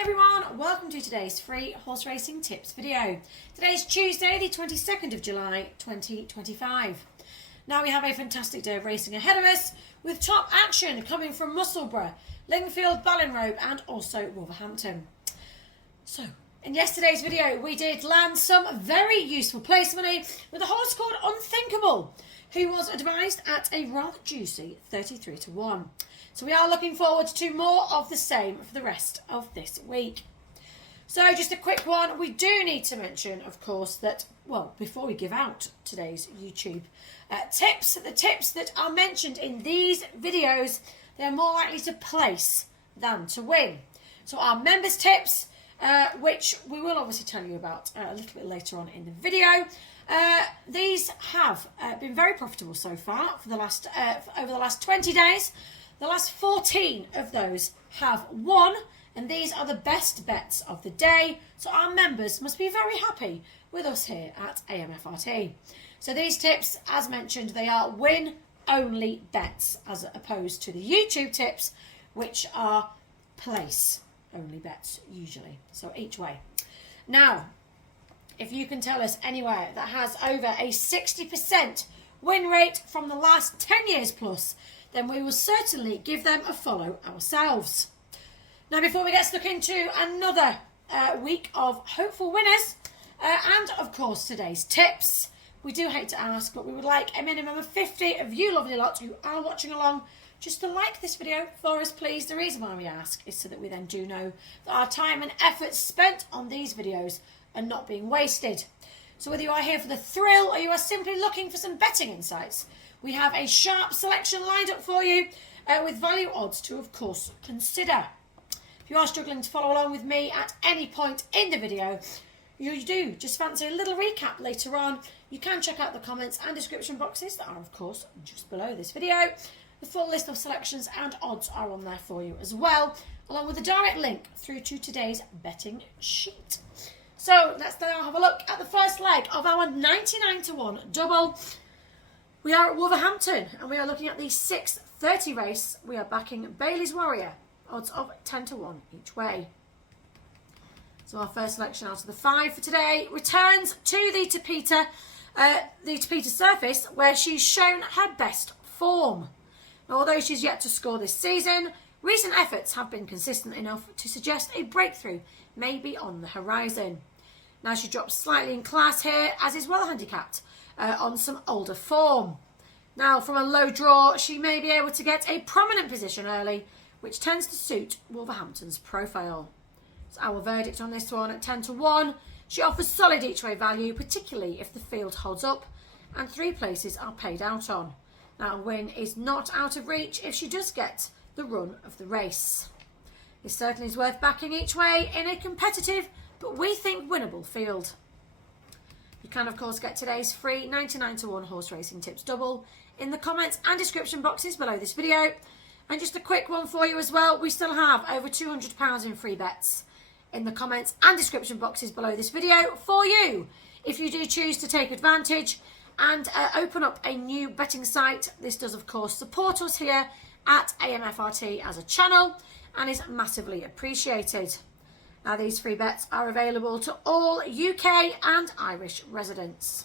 Hey everyone, welcome to today's free horse racing tips video. Today is Tuesday the 22nd of July 2025. Now we have a fantastic day of racing ahead of us with top action coming from Musselburgh, Lingfield, Ballinrobe and also Wolverhampton. So in yesterday's video we did land some very useful place money with a horse called Unthinkable, who was advised at a rather juicy 33 to 1. So we are looking forward to more of the same for the rest of this week. So just a quick one, we do need to mention, of course, that, well, before we give out today's YouTube tips, the tips that are mentioned in these videos, they're more likely to place than to win. So our members tips, which we will obviously tell you about a little bit later on in the video, these have been very profitable so far for the last over the last 20 days. The last 14 of those have won, and these are the best bets of the day. So our members must be very happy with us here at AMFRT. So these tips, as mentioned, they are win-only bets as opposed to the YouTube tips, which are place-only bets usually. So each way. Now, if you can tell us anywhere that has over a 60% win rate from the last 10 years plus, then we will certainly give them a follow ourselves. Now, before we get stuck into another week of hopeful winners, and of course today's tips, we do hate to ask, but we would like a minimum of 50 of you lovely lot who are watching along just to like this video for us, please. The reason why we ask is so that we then do know that our time and effort spent on these videos are not being wasted. So whether you are here for the thrill or you are simply looking for some betting insights, we have a sharp selection lined up for you with value odds to, of course, consider. If you are struggling to follow along with me at any point in the video, you do just fancy a little recap later on, you can check out the comments and description boxes that are, of course, just below this video. The full list of selections and odds are on there for you as well, along with a direct link through to today's betting sheet. So let's now have a look at the first leg of our 99 to 1 double. We are at Wolverhampton and we are looking at the 6:30 race. We are backing Bailey's Warrior, odds of 10 to 1 each way. So our first selection out of the 5 for today returns to the Tapeta surface, where she's shown her best form. Now, although she's yet to score this season, recent efforts have been consistent enough to suggest a breakthrough may be on the horizon. Now she drops slightly in class here, as is well handicapped on some older form. Now from a low draw, she may be able to get a prominent position early, which tends to suit Wolverhampton's profile. So our verdict on this one at 10 to 1. She offers solid each way value, particularly if the field holds up and 3 places are paid out on. Now a win is not out of reach if she does get the run of the race. This certainly is worth backing each way in a competitive, but we think winnable field. You can, of course, get today's free 99 to 1 horse racing tips double in the comments and description boxes below this video. And just a quick one for you as well, we still have over £200 in free bets in the comments and description boxes below this video for you, if you do choose to take advantage and open up a new betting site. This does, of course, support us here at AMFRT as a channel and is massively appreciated. Now these free bets are available to all UK and Irish residents.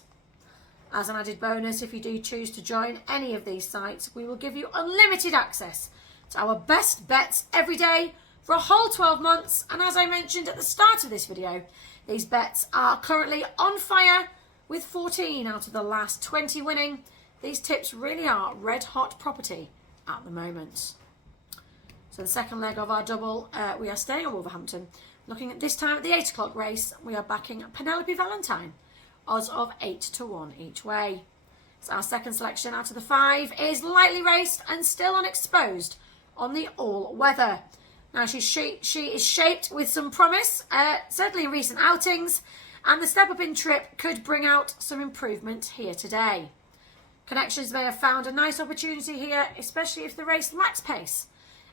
As an added bonus, if you do choose to join any of these sites, we will give you unlimited access to our best bets every day for a whole 12 months. And as I mentioned at the start of this video, these bets are currently on fire with 14 out of the last 20 winning. These tips really are red hot property at the moment. So the second leg of our double, we are staying at Wolverhampton. Looking at this time at the 8 o'clock race, we are backing Penelope Valentine, odds of 8 to 1 each way. So our second selection out of the 5 is lightly raced and still unexposed on the all-weather. Now she is shaped with some promise, certainly in recent outings, and the step up in trip could bring out some improvement here today. Connections may have found a nice opportunity here, especially if the race lacks pace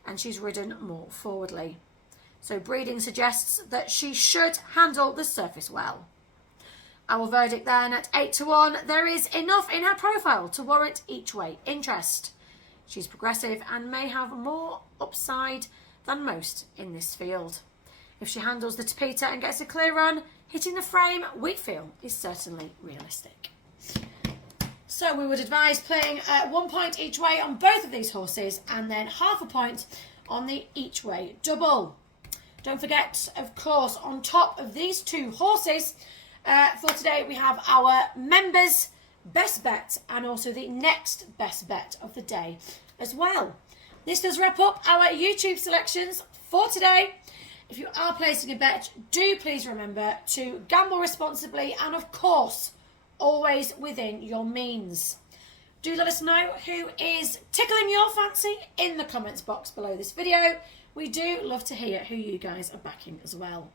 and she's ridden more forwardly. So breeding suggests that she should handle the surface well. Our verdict then at 8 to 1, there is enough in her profile to warrant each way interest. She's progressive and may have more upside than most in this field. If she handles the Tapeta and gets a clear run, hitting the frame, we feel, is certainly realistic. So we would advise playing 1 point each way on both of these horses and then half a point on the each way double. Don't forget, of course, on top of these two horses, for today we have our members' best bet and also the next best bet of the day as well. This does wrap up our YouTube selections for today. If you are placing a bet, do please remember to gamble responsibly and, of course, always within your means. Do let us know who is tickling your fancy in the comments box below this video. We do love to hear who you guys are backing as well.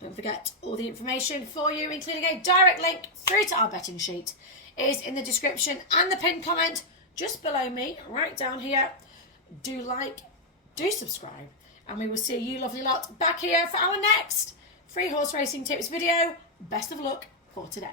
Don't forget, all the information for you, including a direct link through to our betting sheet, is in the description and the pinned comment just below me, right down here. Do like, do subscribe, and we will see you lovely lot back here for our next free horse racing tips video. Best of luck for today.